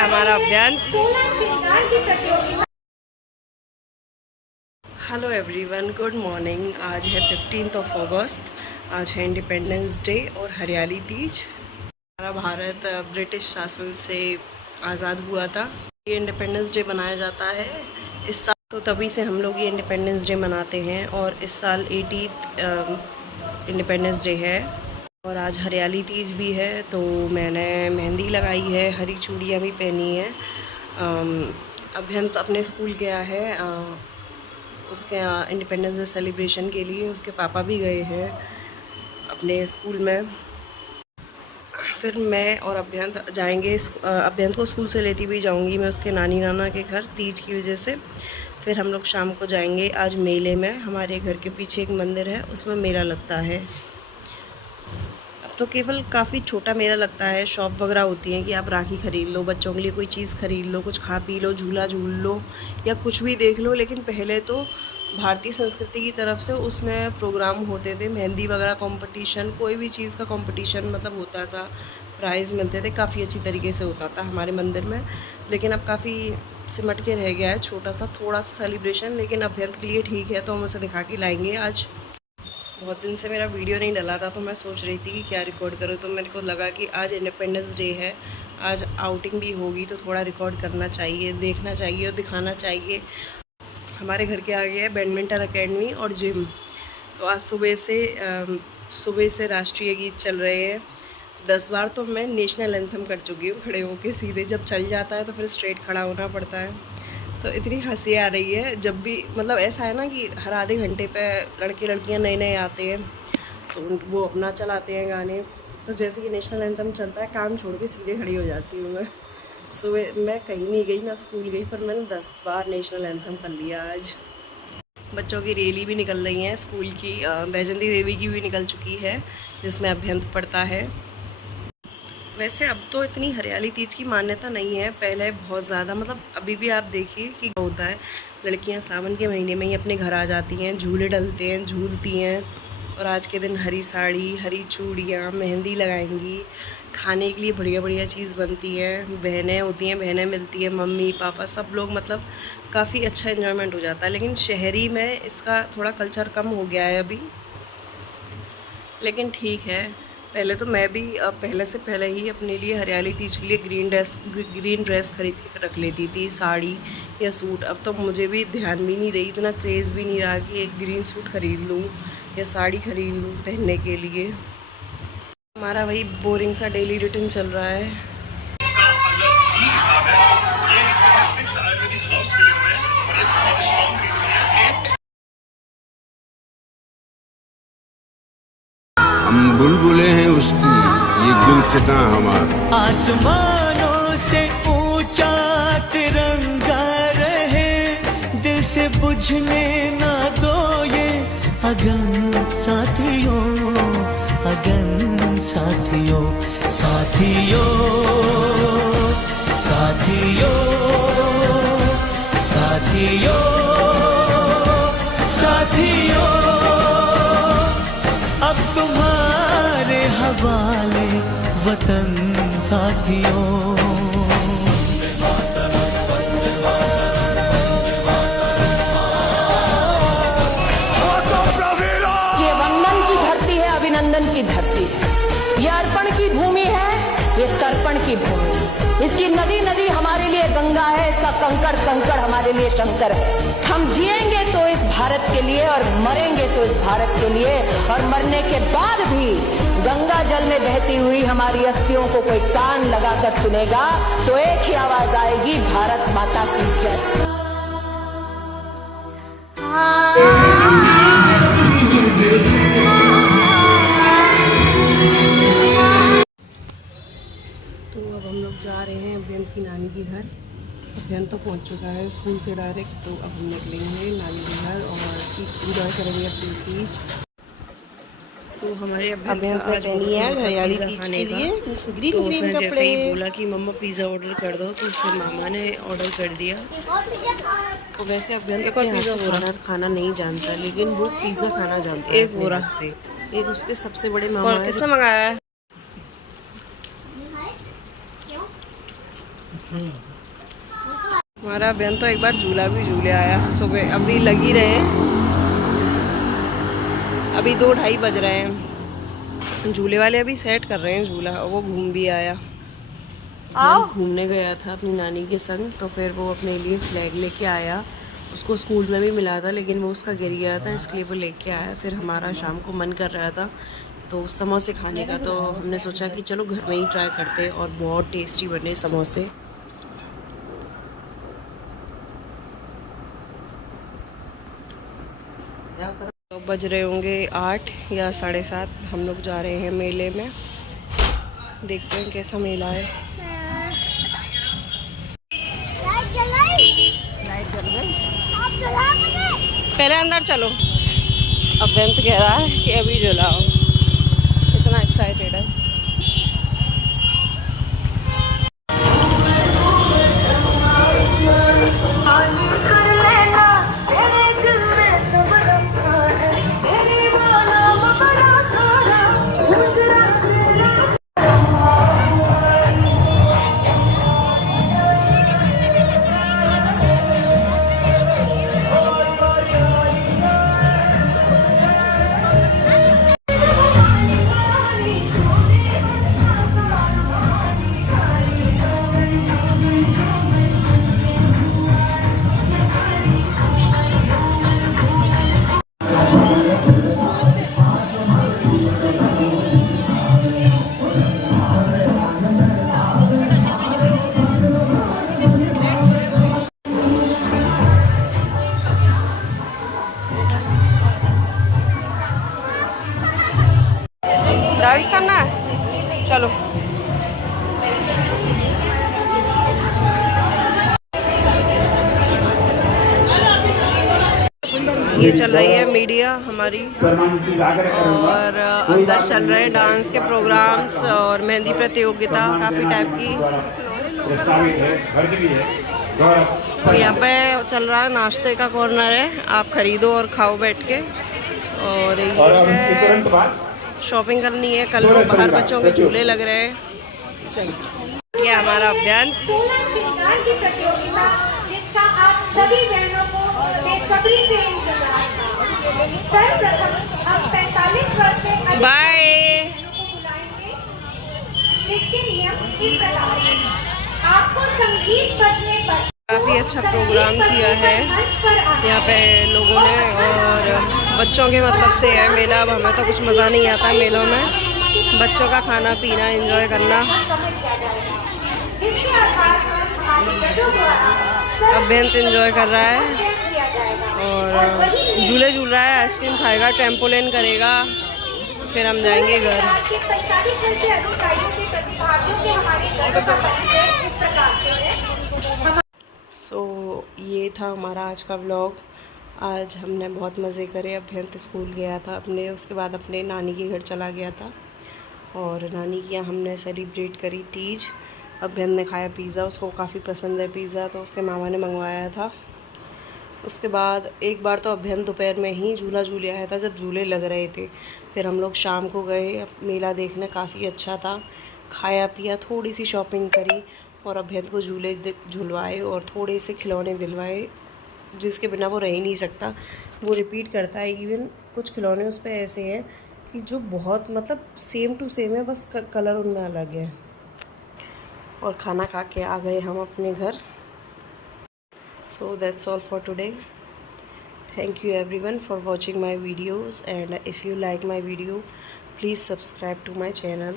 हमारा अभ्यंत। Hello everyone, good morning. आज है 15 अगस्त। आज है इंडिपेंडेंस डे और हरियाली तीज। हमारा भारत ब्रिटिश शासन से आज़ाद हुआ था। ये इंडिपेंडेंस डे मनाया जाता है इस साल, तो तभी से हम लोग ये इंडिपेंडेंस डे मनाते हैं। और इस साल 80th इंडिपेंडेंस डे है और आज हरियाली तीज भी है। तो मैंने मेहंदी लगाई है, हरी चूड़ियाँ भी पहनी है। अभ्यंत अपने स्कूल गया है उसके इंडिपेंडेंस डे सेलिब्रेशन के लिए। उसके पापा भी गए हैं अपने स्कूल में। फिर मैं और अभ्यंत जाएंगे। अभ्यंत को स्कूल से लेती हुई जाऊंगी मैं उसके नानी नाना के घर तीज की वजह से। फिर हम लोग शाम को जाएंगे आज मेले में। हमारे घर के पीछे एक मंदिर है, उसमें मेला लगता है। अब तो केवल काफ़ी छोटा मेला लगता है, शॉप वगैरह होती हैं कि आप राखी ख़रीद लो, बच्चों के लिए कोई चीज़ ख़रीद लो, कुछ खा पी लो, झूला झूल लो या कुछ भी देख लो। लेकिन पहले तो भारतीय संस्कृति की तरफ से उसमें प्रोग्राम होते थे, मेहंदी वगैरह कंपटीशन, कोई भी चीज़ का कंपटीशन मतलब होता था, प्राइज़ मिलते थे, काफ़ी अच्छी तरीके से होता था हमारे मंदिर में। लेकिन अब काफ़ी सिमट के रह गया है, छोटा सा थोड़ा सा सेलिब्रेशन। लेकिन अभ्यंत के लिए ठीक है, तो हम उसे दिखा के लाएंगे आज। बहुत दिन से मेरा वीडियो नहीं डला था, तो मैं सोच रही थी कि क्या रिकॉर्ड करूँ। तो मेरे को लगा कि आज इंडिपेंडेंस डे है, आज आउटिंग भी होगी, तो थोड़ा रिकॉर्ड करना चाहिए, देखना चाहिए और दिखाना चाहिए। हमारे घर के आगे है बैडमिंटन एकेडमी और जिम। तो आज सुबह से राष्ट्रीय गीत चल रहे हैं। 10 बार तो मैं नेशनल एंथम कर चुकी हूँ खड़े होके सीधे। जब चल जाता है तो फिर स्ट्रेट खड़ा होना पड़ता है। तो इतनी हंसी आ रही है जब भी, मतलब ऐसा है ना कि हर आधे घंटे पे लड़के लड़कियाँ नए नए आते हैं तो वो अपना चलाते हैं गाने। तो जैसे कि नेशनल एंथम चलता है, काम छोड़ के सीधे खड़ी हो जाती हूँ मैं। सुबह मैं कहीं नहीं गई, ना स्कूल गई, पर मैंने 10 बार नेशनल एंथम कर लिया आज। बच्चों की रैली भी निकल रही है स्कूल की। बैजंती देवी की भी निकल चुकी है जिसमें अभ्यंत पढ़ता है। वैसे अब तो इतनी हरियाली तीज की मान्यता नहीं है, पहले बहुत ज़्यादा। मतलब अभी भी आप देखिए कि होता है, लड़कियां सावन के महीने में ही अपने घर आ जाती हैं, झूले डलते हैं, झूलती हैं। और आज के दिन हरी साड़ी, हरी चूड़ियाँ, मेहंदी लगाएंगी। खाने के लिए बढ़िया बढ़िया चीज़ बनती है, बहनें होती हैं, बहनें मिलती हैं, मम्मी पापा सब लोग, मतलब काफ़ी अच्छा एंजॉयमेंट हो जाता है। लेकिन शहरी में इसका थोड़ा कल्चर कम हो गया है अभी, लेकिन ठीक है। पहले तो मैं भी पहले से पहले ही अपने लिए हरियाली तीज के लिए ग्रीन ड्रेस खरीद के रख लेती थी, साड़ी या सूट। अब तो मुझे भी ध्यान भी नहीं रही, इतना क्रेज़ भी नहीं रहा कि एक ग्रीन सूट ख़रीद लूँ या साड़ी ख़रीद लूँ पहनने के लिए। हमारा वही बोरिंग सा डेली रूटीन चल रहा है। हम बुलबुलें हैं उसकी, ये गुलसितां हमारा। आसमानों से ऊंचा तिरंगा रहे, दिल से बुझने ना दो ये अगन साथियों, अगन साथियों, साथियों, साथियों, साथियों, साथियों। अब तुम्हारे हवाले वतन साथियों। ये वंदन की धरती है, अभिनंदन की धरती है, ये अर्पण की भूमि है, ये तर्पण की भूमि है। इसकी नदी नदी हमारे लिए गंगा है, इसका कंकड़ कंकड़ हमारे लिए शंकर है। हम जिएंगे तो इस भारत के लिए और मरेंगे तो इस भारत के लिए। और मरने के बाद भी गंगा जल में बहती हुई हमारी अस्थियों को कोई कान लगाकर सुनेगा तो एक ही आवाज आएगी, भारत माता की जय। तो अब हम लोग जा रहे हैं अभ्यंत की नानी के घर। अभ्यंत तो पहुंच चुका है स्कूल से डायरेक्ट, तो अब हम निकलेंगे नानी के घर और एंजॉय करेंगे अपनी तीज। तो हमारे अभ्यंत आज बनी है हरियाली तीज के लिए ग्रीन तो उसने जैसे ही बोला कि मम्मा पिज़्ज़ा ऑर्डर कर दो, तो उसे मामा ने ऑर्डर कर दिया। तो वैसे अभ्यंत को पिज़्ज़ा खाना नहीं जानता, लेकिन वो पिज़्ज़ा खाना जानता है। एक बोरा से, एक उसके सबसे बड़े मामा। किसने मंगाया है? हमारा बहन तो एक बार झूला भी झूले आया सुबह, अभी लगी रहे हैं, अभी 2-2:30 बज रहे हैं। झूले वाले अभी सेट कर रहे हैं झूला, वो घूम भी आया। घूमने गया था अपनी नानी के संग, तो फिर वो अपने लिए फ्लैग लेके आया। उसको स्कूल में भी मिला था लेकिन वो उसका गिर गया था, इसलिए वो लेके आया। फिर हमारा शाम को मन कर रहा था तो समोसे खाने का, तो हमने सोचा कि चलो घर में ही ट्राई करते हैं, और बहुत टेस्टी बने समोसे। तो बज रहे होंगे 8 या 7:30, हम लोग जा रहे हैं मेले में, देखते हैं कैसा मेला है। लाइट जल गई, पहले अंदर चलो। अब बेंत कह रहा है कि अभी जलाओ, इतना एक्साइटेड है। डांस करना है, चलो। ये चल रही है मीडिया हमारी, और अंदर चल रहे हैं डांस के प्रोग्राम्स और मेहंदी प्रतियोगिता, काफ़ी टाइप की। और यहाँ पे चल रहा है नाश्ते का कॉर्नर है, आप खरीदो और खाओ बैठ के। और ये है शॉपिंग करनी है, कल बाहर बच्चों के झूले लग रहे हैं। चलिए, ये हमारा अभियान की प्रतियोगिता, जिसका आप सभी बहनों को बेसब्री से इंतजार है। सर्वप्रथम हम 45 वर्ष से अधिक बाय को बुलाएंगे। इसके नियम इस प्रकार हैं। आपको संगीत बजने पर काफ़ी अच्छा प्रोग्राम किया है यहाँ पे लोगों ने, और बच्चों के मतलब से है मेला। अब हमें तो कुछ मज़ा नहीं आता मेलों में, बच्चों का खाना पीना एंजॉय करना। अब बेंत एंजॉय कर रहा है और झूले झूल रहा है, आइसक्रीम खाएगा, ट्रैम्पोलिन करेगा, फिर हम जाएंगे घर। सो ये था हमारा आज का व्लॉग। आज हमने बहुत मज़े करे। अभ्यंत स्कूल गया था अपने, उसके बाद अपने नानी के घर चला गया था, और नानी के यहाँ हमने सेलिब्रेट करी तीज। अभ्यंत ने खाया पिज़्ज़ा, उसको काफ़ी पसंद है पिज़्ज़ा, तो उसके मामा ने मंगवाया था। उसके बाद एक बार तो अभ्यंत दोपहर में ही झूला झूले आया था जब झूले लग रहे थे। फिर हम लोग शाम को गए मेला देखने, काफ़ी अच्छा था, खाया पिया, थोड़ी सी शॉपिंग करी, और अभ्यंत को झूले झुलवाए और थोड़े से खिलौने दिलवाए, जिसके बिना वो रह ही नहीं सकता। वो रिपीट करता है। इवन कुछ खिलौने उस पर ऐसे हैं कि जो बहुत मतलब सेम टू सेम है, बस कलर उनमें अलग है। और खाना खा के आ गए हम अपने घर। So that's all for today. Thank you everyone for watching my videos, and if you like my video please subscribe to my channel.